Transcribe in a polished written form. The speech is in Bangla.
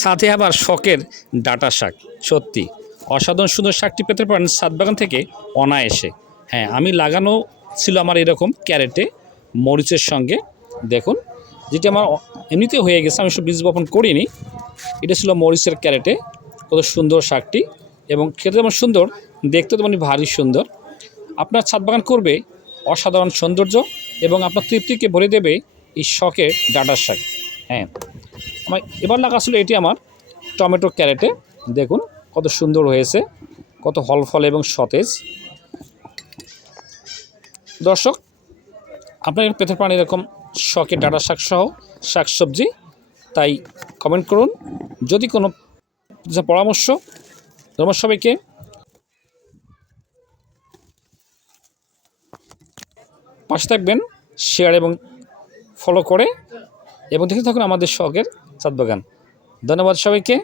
সাথে আবার শখের ডাঁটা শাক। সত্যি অসাধারণ সুন্দর শাকটি পেতে পারেন ছাদ বাগান থেকে অনায়াসে। হ্যাঁ, আমি লাগানো ছিল আমার এরকম ক্যারেটে মরিচের সঙ্গে। দেখুন, যেটি আমার এমনিতে হয়ে গেছে, আমি সব বীজ বপন করিনি। এটা ছিল মরিচের ক্যারেটে। কত সুন্দর শাকটি, এবং খেতে যেমন সুন্দর, দেখতে তেমনি ভারী সুন্দর। আপনার ছাদ বাগান করবে অসাধারণ সৌন্দর্য, এবং আপনার তৃপ্তিকে ভরে দেবে এই শখের ডাঁটার শাক। হ্যাঁ, আমার এবার লাগা ছিল এটি আমার টমেটো ক্যারেটে। দেখুন কত সুন্দর হয়েছে, কত ফল এবং সতেজ। দর্শক, আপনার পেতে পারেন এরকম শখের ডাঁটা শাক সহ শাকসবজি। তাই কমেন্ট করুন। যদি কোনো পরামর্শ, ধন্যবাদ সবাইকে। পাশে থাকবেন শেয়ার এবং ফলো করে, এবং দেখতে থাকুন আমাদের শখের ছাদ বাগান। ধন্যবাদ সবাইকে।